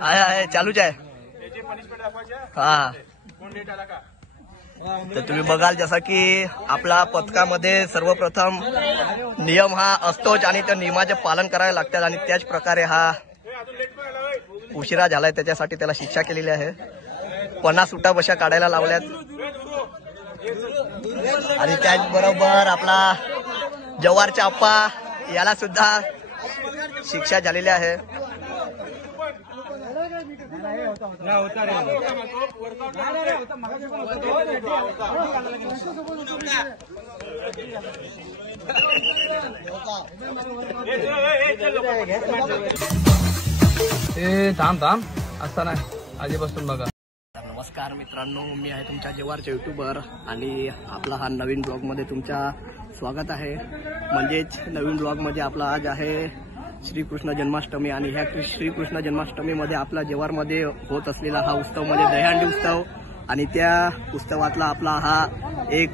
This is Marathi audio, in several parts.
आहे चालूच आहे हा. तर तुम्ही बघाल जसं की आपला पथकामध्ये सर्वप्रथम नियम हा असतोच आणि त्या नियमाचे पालन करावे लागतात आणि त्याच प्रकारे हा उशिरा झालाय त्याच्यासाठी त्याला शिक्षा केलेली आहे. 50 सुटा बशा काढायला लावल्यात आणि त्याचबरोबर आपला जवारच्या अप्पा याला सुद्धा शिक्षा झालेली आहे. थांब थांब असता नाही आधीपासून बघा. नमस्कार मित्रांनो, मी आहे तुमच्या जवारचे युट्यूबर आणि आपला हा नवीन ब्लॉगमध्ये तुमचा स्वागत आहे. म्हणजेच नवीन ब्लॉगमध्ये आपला आज आहे श्रीकृष्ण जन्माष्टमी आणि ह्या श्रीकृष्ण जन्माष्टमीमध्ये आपला जवारमध्ये होत असलेला हा उत्सव म्हणजे दहीहंडी उत्सव आणि त्या उत्सवातला आपला हा एक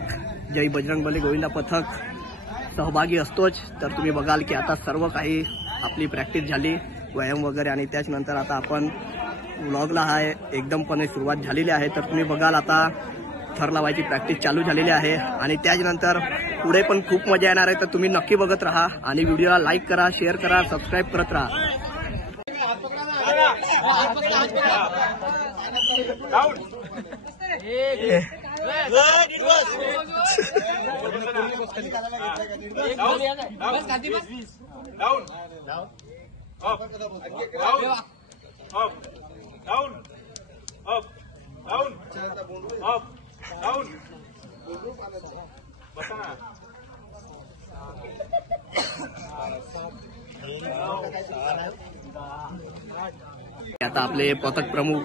जय बजरंगबली गोविंदा पथक सहभागी असतोच. तर तुम्ही बघाल की आता सर्व काही आपली प्रॅक्टिस झाली, व्यायाम वगैरे, आणि त्याच्यानंतर आता आपण व्लॉगला हा एकदमपणे सुरुवात झालेली आहे. तर तुम्ही बघाल आता थर लावायची प्रॅक्टिस चालू झालेली आहे आणि त्याच्यानंतर पुढे पण खूप मजा येणार आहे. तर तुम्ही नक्की बघत राहा आणि व्हिडिओला लाईक करा, शेअर करा, सबस्क्राईब करत राहा. आता आपले पथक प्रमुख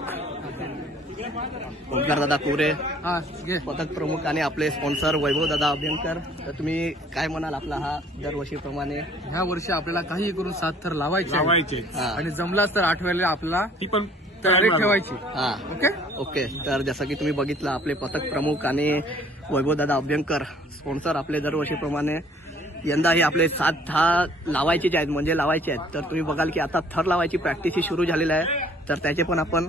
ओंकार दादा कोरे, पथक प्रमुख आणि आपले स्पॉन्सर वैभव दादा अभ्यंकर. तर तुम्ही काय म्हणाल? आपला हा दरवर्षीप्रमाणे ह्या वर्षी आपल्याला काही करून 7 थर लावायचे आणि जमलाच तर 8व्याला आपला ती पण तयारी ठेवायची. हा ओके. तर जसं की तुम्ही बघितलं आपले पथक प्रमुख आणि वैभव दादा अभ्यंकर स्पॉन्सर आपले दरवर्षीप्रमाणे यंदाही आपले 7 लावायचेच आहेत, म्हणजे लावायचे आहेत. तर तुम्ही बघाल की आता थर लावायची प्रॅक्टिस ही सुरू झालेली आहे. तर त्याचे पण आपण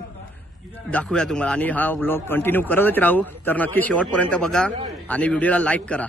दाखवूया तुम्हाला आणि हा व्लॉग कंटिन्यू करतच राहू. तर नक्की शेवटपर्यंत बघा आणि व्हिडिओला लाईक करा.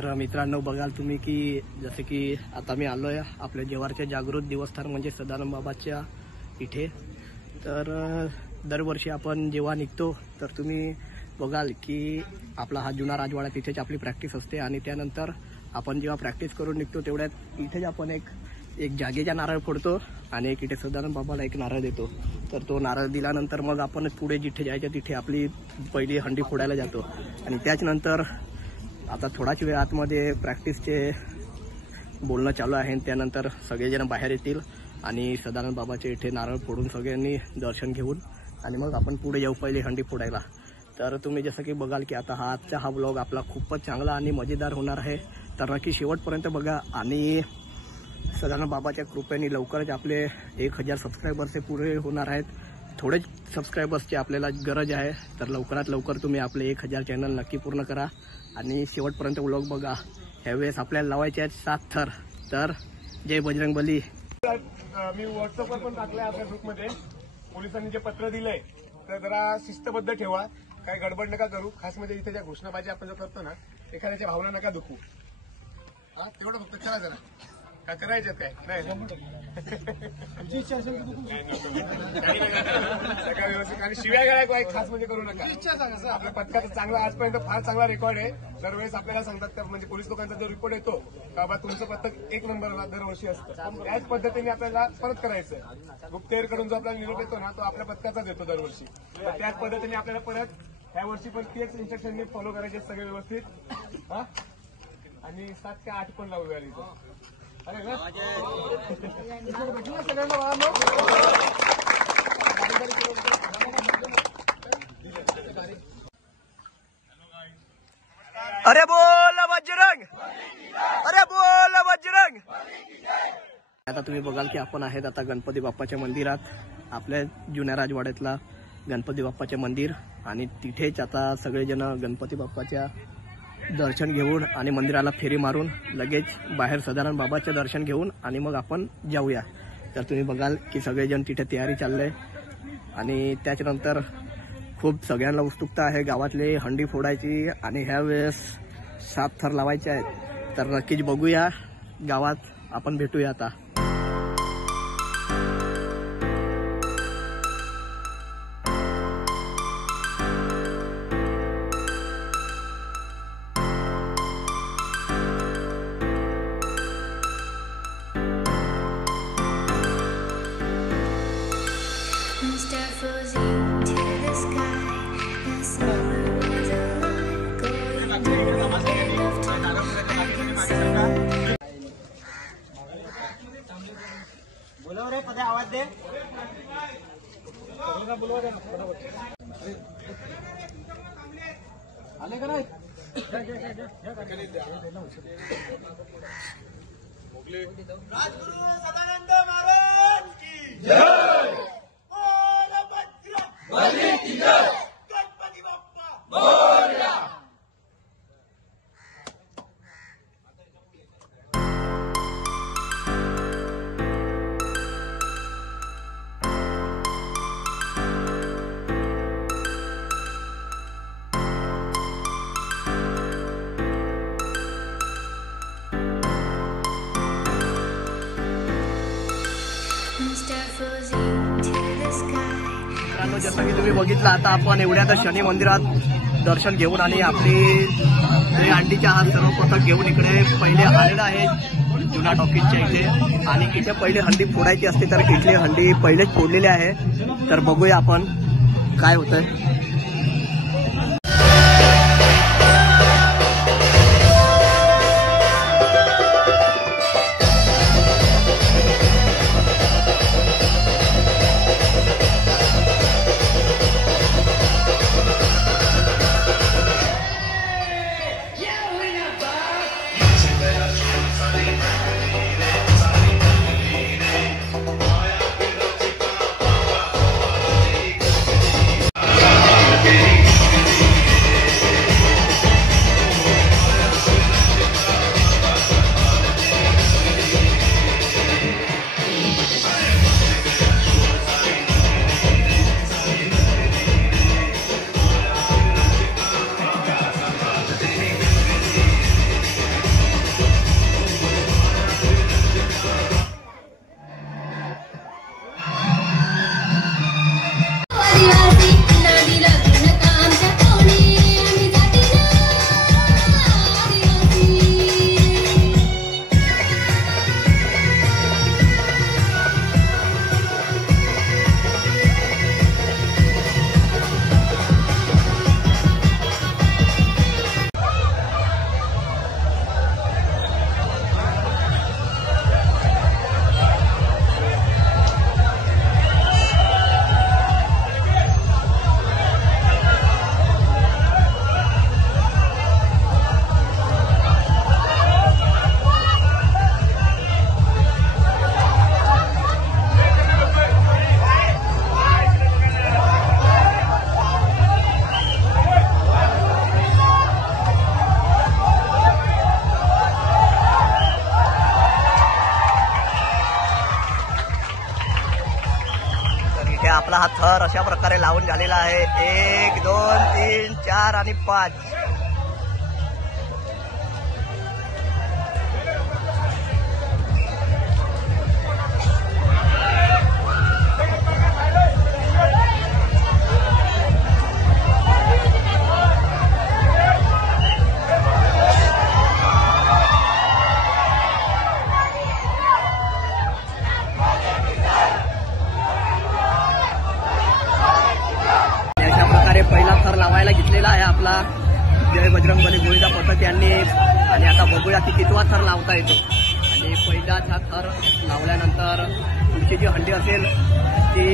तर मित्रांनो बघाल तुम्ही की जसे की आता मी आलोय आपल्या जवारच्या जागृत देवस्थान म्हणजे सदानंद बाबाच्या इथे. तर दरवर्षी आपण जेव्हा निघतो तर तुम्ही बघाल की आपला हा जुना राजवाडा तिथेच आपली प्रॅक्टिस असते आणि त्यानंतर आपण जेव्हा प्रॅक्टिस करून निघतो तेवढ्यात इथेच आपण एक जागेचा नारळ फोडतो आणि एक इथे सदानंद बाबाला एक नारळ देतो. तर तो नारळ दिल्यानंतर मग आपण पुढे जिथे जायचं तिथे आपली पहिली हंडी फोडायला जातो आणि त्याच्यानंतर आता थोडाच वेळ आतमध्ये प्रॅक्टिसचे बोलणं चालू आहे. त्यानंतर सगळेजण बाहेर येतील आणि सदानंद बाबाच्या इथे नारळ फोडून सगळ्यांनी दर्शन घेऊन आणि मग आपण पुढे येऊ पहिली हंडी फोडायला. तर तुम्ही जसं की बघाल की आता आजचा हा ब्लॉग आपला खूपच चांगला आणि मजेदार होणार आहे. तर नक्की शेवटपर्यंत बघा आणि सदानंद बाबाच्या कृपेने लवकरच आपले 1000 सबस्क्रायबर्स पुरे होणार आहेत. थोडेच सबस्क्रायबर्सची आपल्याला गरज आहे. तर लवकरात लवकर तुम्ही आपले 1000 चॅनल नक्की पूर्ण करा आणि शेवटपर्यंत व्लॉग बघा. ह्यावेळेस आपल्याला लावायचे आहेत 7 थर. तर जय बजरंगबली. मी व्हॉट्सअपवर पण टाकलंय आपल्या ग्रुपमध्ये. पोलिसांनी जे पत्र दिलंय तर जरा शिस्तबद्ध ठेवा, काही गडबड नका करू. खास म्हणजे इथे ज्या घोषणाबाजी आपण करतो ना, एखाद्याच्या भावना नका दुखू. तेवढं फक्त करा जरा. काय करायच्यात काय नाही व्यवस्थित आणि शिव्या गाळ्या खास म्हणजे करू नका. आपल्या पथकाचा चांगला आजपर्यंत फार चांगला रेकॉर्ड आहे. दरवेळेस आपल्याला सांगतात म्हणजे पोलीस लोकांचा जो रिपोर्ट येतो का बाबा तुमचं पथक 1 नंबर दरवर्षी असतं. त्याच पद्धतीने आपल्याला परत करायचं. गुप्तहेरकडून जो आपल्याला निरोप येतो ना तो आपल्या पथकाचाच येतो दरवर्षी. त्याच पद्धतीने आपल्याला परत ह्या वर्षी पण तेच इन्स्ट्रक्शन फॉलो करायचे सगळे व्यवस्थित. हा आणि 7 ते 8 पण लावूया इथं. अरे ना सगळ्यांना अरे बोल बजरंग, अरे बोल बजरंग. आता तुम्ही बघाल की आपण आहेत आता गणपती बाप्पाच्या मंदिरात, आपल्या जुन्या राजवाड्यातला गणपती बाप्पाचे मंदिर. आणि तिथेच आता सगळेजण गणपती बाप्पाच्या दर्शन घेऊन आणि मंदिराला फेरी मारून लगेच बाहेर सदानंद बाबाचे दर्शन घेऊन आणि मग आपण जाऊया. तर तुम्ही बघाल की सगळेजण तिथे तयारी चालले आणि त्याच्यानंतर खूप सगळ्यांना उत्सुकता आहे गावातले हंडी फोडायची आणि ह्या वेळेस 7 थर लावायचे आहेत. तर नक्कीच बघूया गावात, आपण भेटूया आता. बोलव रे पदे आवाज दे. आले का नाही? राजगुरु सदानंद महाराज की जय. बोल बजरंग की जय. गणपती बाप्पा मोरया. मित्रांनो, जसं की तुम्ही बघितलं आता आपण एवढ्यात शनी मंदिरात दर्शन घेऊन आणि आपली अंडीच्या हात सर्वप्रथम घेऊन इकडे पहिले आलेला आहे जुना टॉकीजच्या इथे. आणि इथे पहिले हंडी फोडायची असते तर इथली हंडी पहिलेच फोडलेली आहे. तर बघूया आपण काय होतंय. आपला हा थर अशा प्रकारे लावून झालेला आहे. 1 2 3 4 आणि 5. पहिला थर लावायचा लावायला घेतलेला आहे आपला जय बजरंगबली गोविंदा पथक यांनी. आणि आता बघूया की कितवा थर लावता येतो. आणि पहिलाचा थर लावल्यानंतर पुढची जी हंडी असेल ती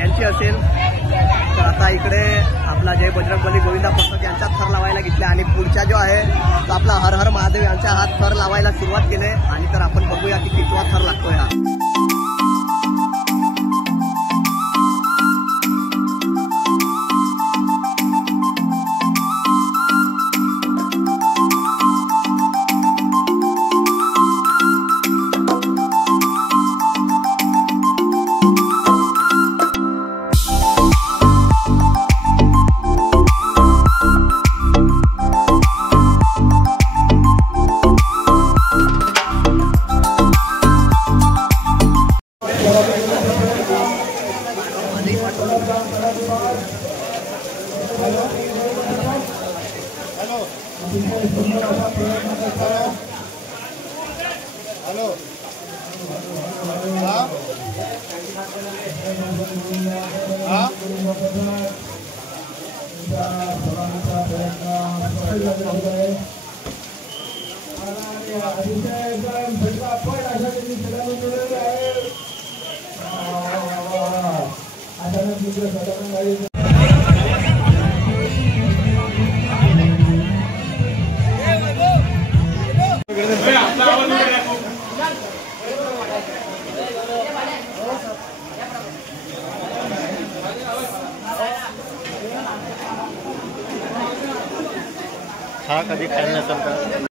यांची असेल. तर आता इकडे आपला जय बजरंगबली गोविंदा पथक यांचा थर लावायला घेतला आणि पुढचा जो आहे तो आपला हर हर महादेव यांचा हा थर लावायला सुरुवात केली. आणि तर आपण बघूया की कितवा थर लागतोय हा. हा कधी खायला नसेल का?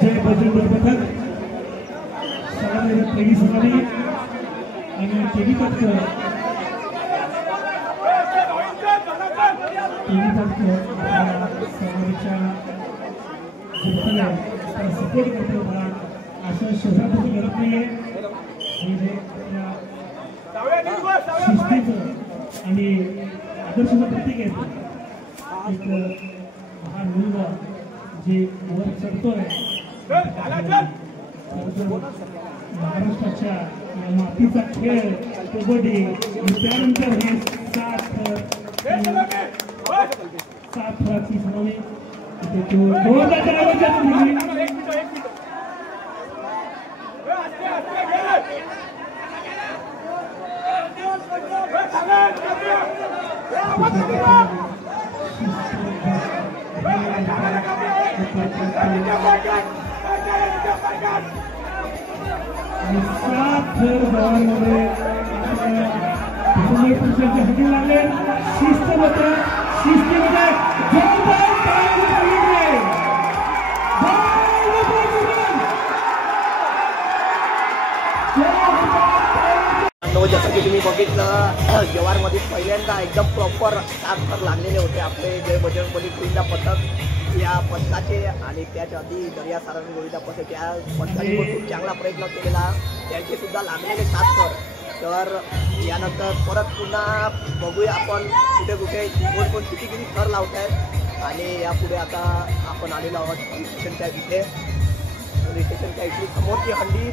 जय बजरंग पथक तेगी समाधी आणि तेगी पथक समाधीच्या सपोर्ट करतो. मला असं शहरापासून घडत नाहीये. शिस्तीचं आणि आदर्शाचं प्रतीक आहे. एक महान मुलगा जे वर चढतोय महाराष्ट्राच्या मातीचा खेळ कबड्डी त्यानंतर हे सात थराची समाधी थर गावांमध्ये पुरुषांच्या हाती लागले. शिस्तबद्ध शिस्तीमध्ये जसं की तुम्ही बघितलं जवारमध्ये पहिल्यांदा एकदम प्रॉपर 7 थर लागलेले होते. म्हणजे आपले जे बजरंगबली गोविंदा पथक या पथकाचे आणि त्याच्या आधी दर्या सारंग गोविंदा पथक या पथकाने पण खूप चांगला प्रयत्न केलेला. त्यांचे सुद्धा लागलेले 7 थर. तर यानंतर परत पुन्हा बघूया आपण कुठे कुठे कोण किती थर लावत आहेत. आणि यापुढे आता आपण आलेलो आहोत पोलीस स्टेशनच्या इथे. पोलीस स्टेशनच्या इथली समोरची हंडी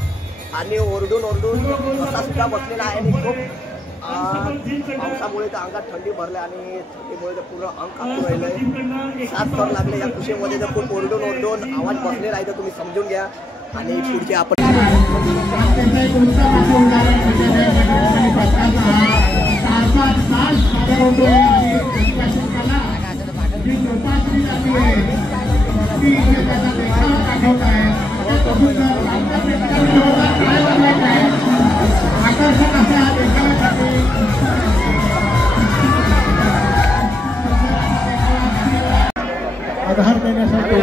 आणि ओरडून असा सुद्धा बसलेला आहे. आणि खूप पावसामुळे तर अंगात थंडी भरले आणि थंडीमुळे तर पूर्ण अंग कापून राहिलंय. 7 थर लागले या कुशीमध्ये. तर खूप ओरडून आवाज बसलेला आहे. तर तुम्ही समजून घ्या. आणि पुढचे आपण आधार देण्यासाठी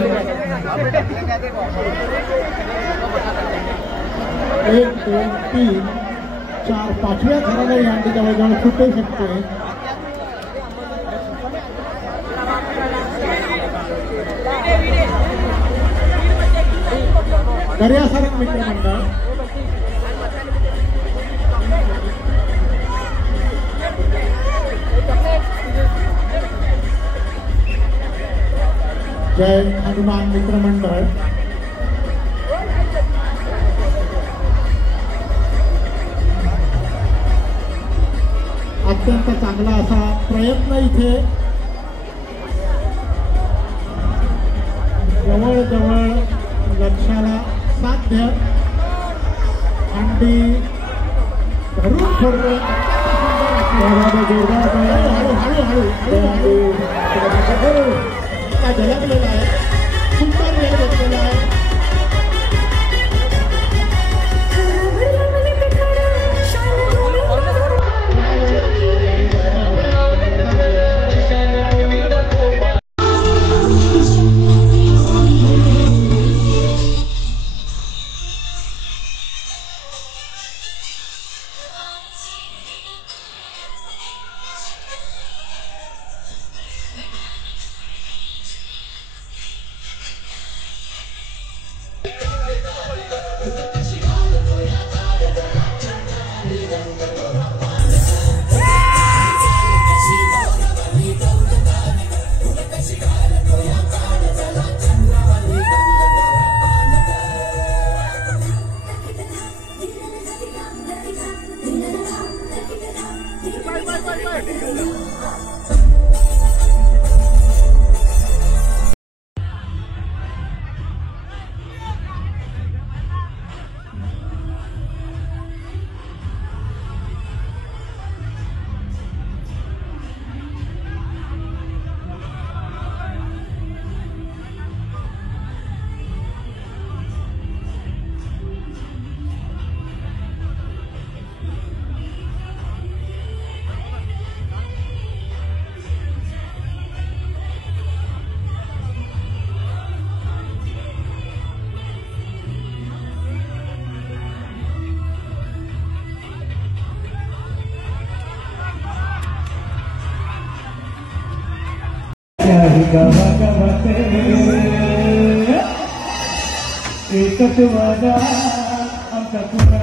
1 2 3 4 5व्या थराला या अंडी जवळजवळ फुटू शकते. दर्या सारंग मित्रमंडळ जय हनुमान मित्रमंडळ अत्यंत चांगला असा प्रयत्न इथे जवळजवळ लक्षाला साध्य अंडी धरून सोडले. झलकलेला आहे. सुंदर वेळ घेतलेला आहे. एकच वादा आमचा पुन्हा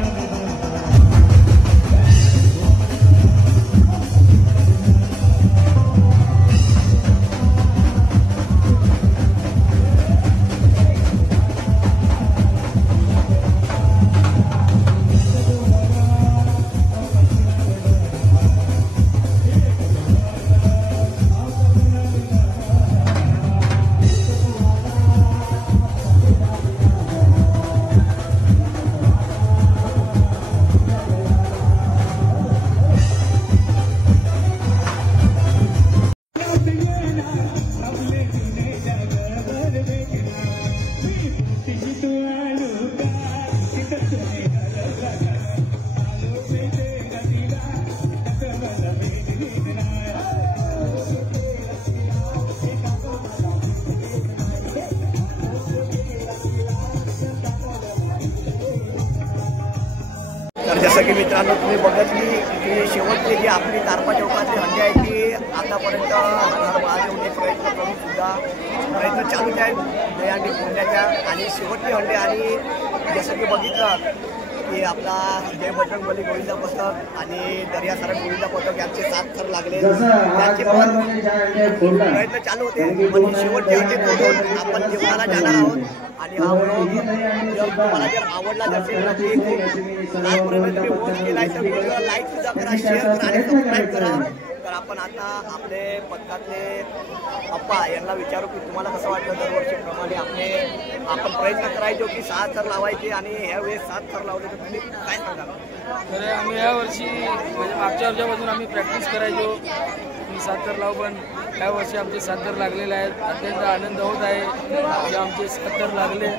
जसं की मित्रांनो तुम्ही बघितली की शेवटची जी आपली तारपा चौकातली हंडी आहे ती आता गोविंदापर्यंत महादेवने प्रयत्न करून सुद्धा प्रयत्न चालूच आहेत दहीहंडी फोडण्याच्या. आणि शेवटचे हंडे आणि जसं की बघितलं की आपला जय बजरंगबली गोविंदा पथक आणि दर्या सरळ गोविंदा पथक यांचे 7 थर लागले. त्यांचे पण प्रयत्न चालू होते. पण शेवटचे हंडे फोडून आपण जेवणाला जाणार आहोत. आणि हा व्लॉग जर तुम्हाला जर आवडला नसेल नक्की आजपर्यंत तुम्ही वॉच केला तर व्हिडिओला लाईक सुद्धा करा, शेअर करा आणि सबस्क्राईब करा. तर आपण आता आपले पथकातले अप्पा यांना विचारू की तुम्हाला कसं वाटलं. दरवर्षीप्रमाणे आपण प्रयत्न करायचो की 6 थर लावायचे आणि ह्यावेळेस 7 थर लावले. तर तुम्ही काय सांगाल? तर आम्ही यावर्षी म्हणजे मागच्या वर्षापासून आम्ही प्रॅक्टिस करायचो मी 7 थर लावू, पण या वर्षी आमचे 7 थर लागलेले आहेत. अत्यंत आनंद होत आहे की आमचे 7 थर लागले.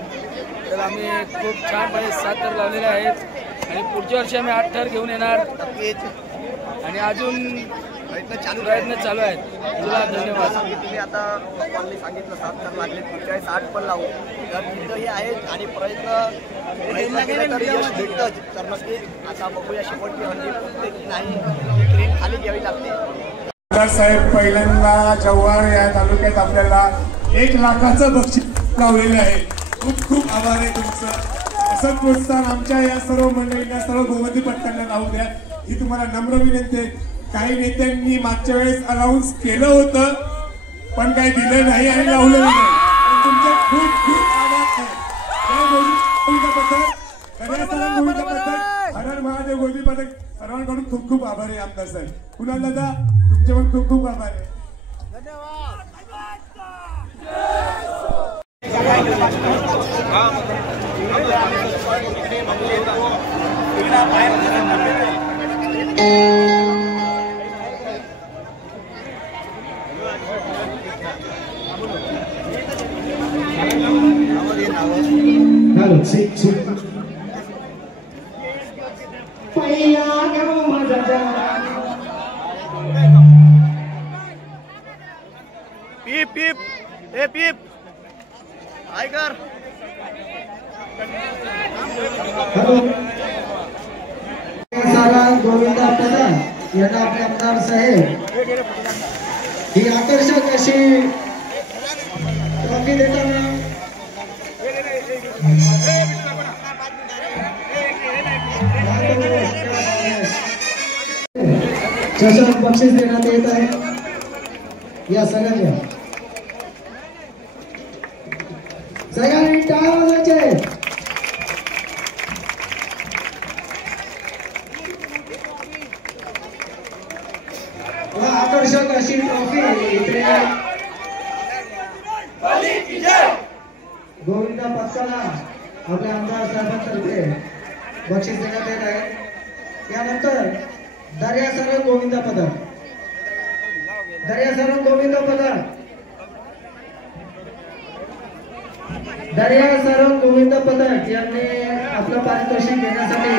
तर आम्ही खूप छानपणे 7 थर लावलेले आहेत आणि पुढच्या वर्षी आम्ही 8 थर घेऊन येणार आणि अजून प्रयत्न चालू आहेत. तुला धन्यवाद. तुम्ही आता पप्पांनी सांगितलं 7 थर लागले, पुढच्या 60 पण लावू. तर तिथंही आहेत आणि प्रयत्न केलं तर यश भेटतंच. तर नक्की आता बघूया शेवटची हंडी फुटते की नाही. ही ट्रेन खाली घ्यावी लागते. साहेब पहिल्यांदा जव्हार या तालुक्यात आपल्याला 1 लाखाचं बक्षीस लावलेलं आहे. खूप खूप आभार आहे तुमचं. असं प्रोत्साहन आमच्या या सर्व मंडळींना सर्व गोमती पथकांना लावू द्या ही तुम्हाला नम्र विनंती आहे. काही नेत्यांनी मागच्या वेळेस अनाऊन्स केलं होतं पण काही दिलं नाही आणि लावलं नाही. तुमचे खूप खूप आभार आहे. गोविंदा पथक, गोविंदा पथक, हर हर महादेव गोविंदा पथक सर्वांकडून खूप खूप आभार आहे. आमदार साहेब कुणाल दादा तुमचे पण खूप खूप आभार आहे. पीप पीप ए पीप आयकर गोविंदा पथक यांना आपले आमदार साहेब ही आकर्षक अशी ट्रॉफी देताना चषक बक्षीस देण्यात येत आहे. या सगळ्यांना सगळ्यांनी टाळ्या वाजवायचे. आकर्षक अशी ट्रॉफी इथे गोविंदा पथकाला आपल्या आमदार साहेबांतर्फे बक्षीस देण्यात येत आहे. यानंतर दर्या सरळ गोविंदा पथक, दर्या सरळ गोविंदा पथक, दर्या सरळ गोविंदा पथक यांनी आपलं पारितोषिक घेण्यासाठी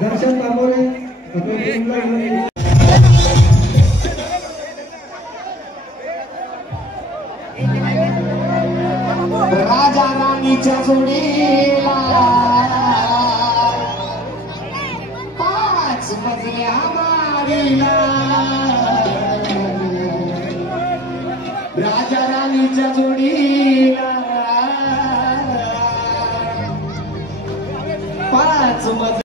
दर्शन तांबोरे राजा राणीच्या जोडीला 5 मजल्या मारीला. राजा राणीच्या जोडीला 5 मजल्या.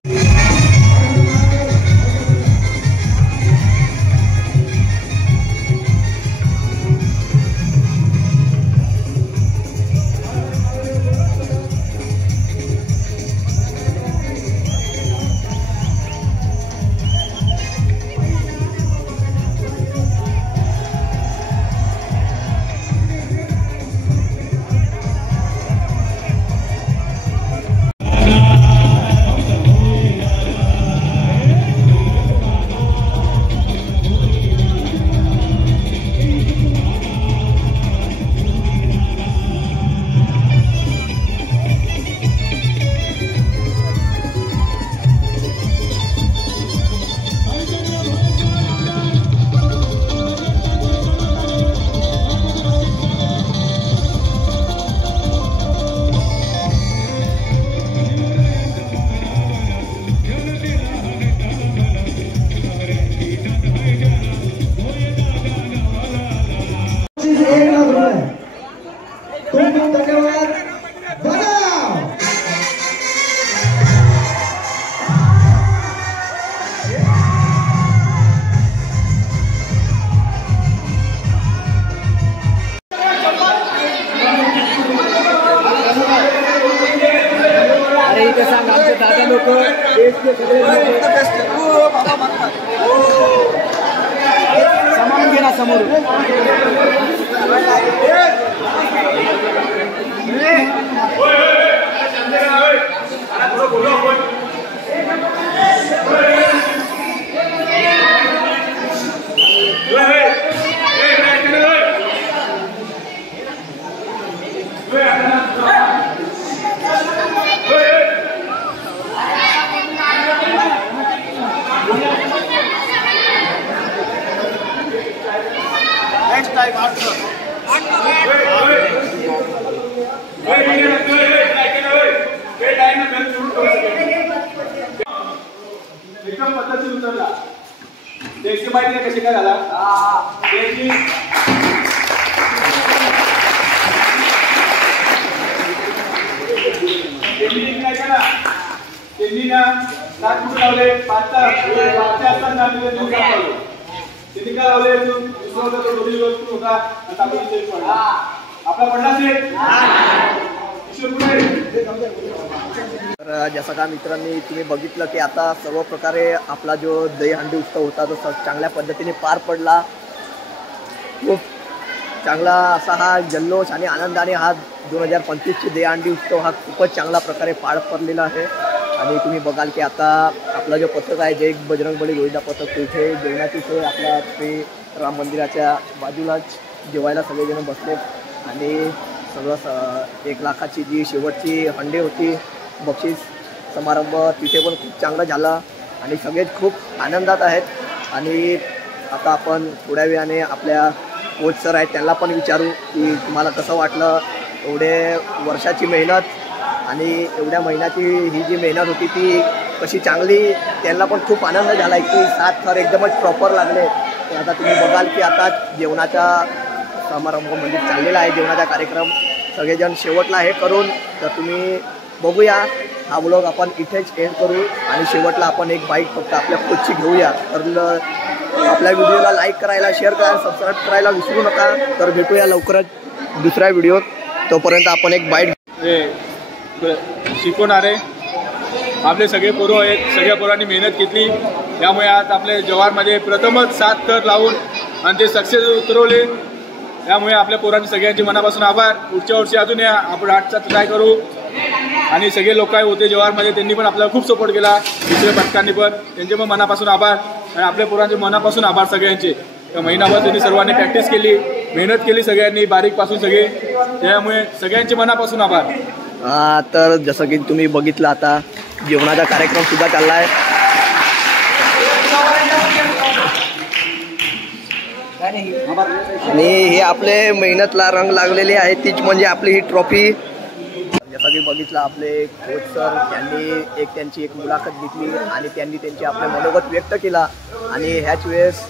सामान घे ना समोर. एकदम पद्धतशीर उतरला. त्याची माहिती नाही कशी काय झाला. त्यांनी काय केला, त्यांनी ना 7 फूट लावले. 5 असताना त्यांनी काय लावले, होता आपला पडला असेल. तर जसं का मित्रांनी तुम्ही बघितलं की आता सर्व प्रकारे आपला जो दहीहंडी उत्सव होता तो चांगल्या पद्धतीने पार पडला. खूप चांगला असा हा जल्लोष आणि आनंदाने हा 2025ची दहीहंडी उत्सव हा खूपच चांगल्या प्रकारे पार पडलेला आहे. आणि तुम्ही बघाल की आता आपला जो पथक आहे जे बजरंगबली गोविंदा पथक तिथे जेवणाची सोय आपल्या श्री राम मंदिराच्या बाजूलाच जेवायला सगळेजण बसले. आणि सगळं 1 लाखाची जी शेवटची हंडी होती बक्षीस समारंभ तिथे पण खूप चांगलं झालं आणि सगळेच खूप आनंदात आहेत. आणि आता आपण थोड्या वेळाने आपल्या कोच सर आहेत त्यांना पण विचारू की तुम्हाला कसं वाटलं एवढे वर्षाची मेहनत आणि एवढ्या महिन्याची ही जी मेहनत होती ती कशी चांगली. त्यांना पण खूप आनंद झाला आहे की 7 थर एकदमच प्रॉपर लागले. तर आता तुम्ही बघाल की आता जेवणाचा समारंभ म्हणजे चाललेला आहे, जेवणाचा कार्यक्रम सगळेजण शेवटला हे करून. तर तुम्ही बघूया हा व्लॉग आपण इथेच एंड करू आणि शेवटला आपण एक बाईट फक्त आपल्या कोचची घेऊया. तर आपल्या व्हिडिओला लाईक करायला, शेअर करायला, सबस्क्राईब करायला विसरू नका. तर भेटूया लवकरच दुसऱ्या व्हिडिओत. तोपर्यंत आपण एक बाईट शिकवणारे आपले सगळे पोरं आहेत. सगळ्या पोरांनी मेहनत घेतली. त्यामुळे आज आपल्या जव्हारमध्ये प्रथमच 7 थर लावून आणि ते सक्सेस उतरवले. त्यामुळे आपल्या पोरांनी सगळ्यांचे मनापासून आभार. पुढच्या वर्षी अजून या आपण 8चा ट्राय करू. आणि सगळे लोक काय होते जव्हारमध्ये त्यांनी पण आपल्याला खूप सपोर्ट केला. दुसऱ्या पथकांनी पण त्यांचे पण मनापासून आभार. आणि आपल्या पोरांचे मनापासून आभार सगळ्यांचे. त्या महिनाभर त्यांनी सर्वांनी प्रॅक्टिस केली, मेहनत केली सगळ्यांनी बारीकपासून सगळे. त्यामुळे सगळ्यांचे मनापासून आभार. तर जसं की तुम्ही बघितलं आता जेवणाचा कार्यक्रम सुद्धा चालला आहे. आणि हे आपले मेहनतला रंग लागलेले आहे तीच म्हणजे आपली ही ट्रॉफी. जसं की बघितलं आपले कोच सर त्यांनी त्यांची एक मुलाखत घेतली आणि त्यांनी त्यांचे आपले मनोगत व्यक्त केला. आणि ह्याच वेळेस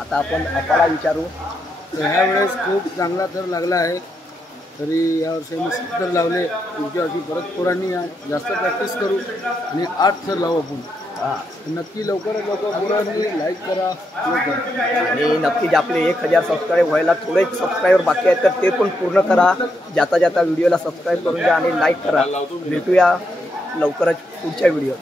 आता आपण आपल्याला विचारू. ह्या वेळेस खूप चांगला थर लागला आहे. तरी यावर्षी आम्ही 7 थर लावले. पुढच्या वर्षी परत पोरांनी जास्त प्रॅक्टिस करू आणि 8 थर लावू आपण. नक्की लवकरात लवकर पोरांनी लाईक करा. आणि नक्कीच आपले 1000 सबस्क्राईब व्हायला थोडेच सबस्क्राईबर बाकी आहेत तर ते पण पूर्ण करा. जाता जाता व्हिडिओला सबस्क्राईब करून द्या आणि लाईक करा. भेटूया लवकरच पुढच्या व्हिडिओ.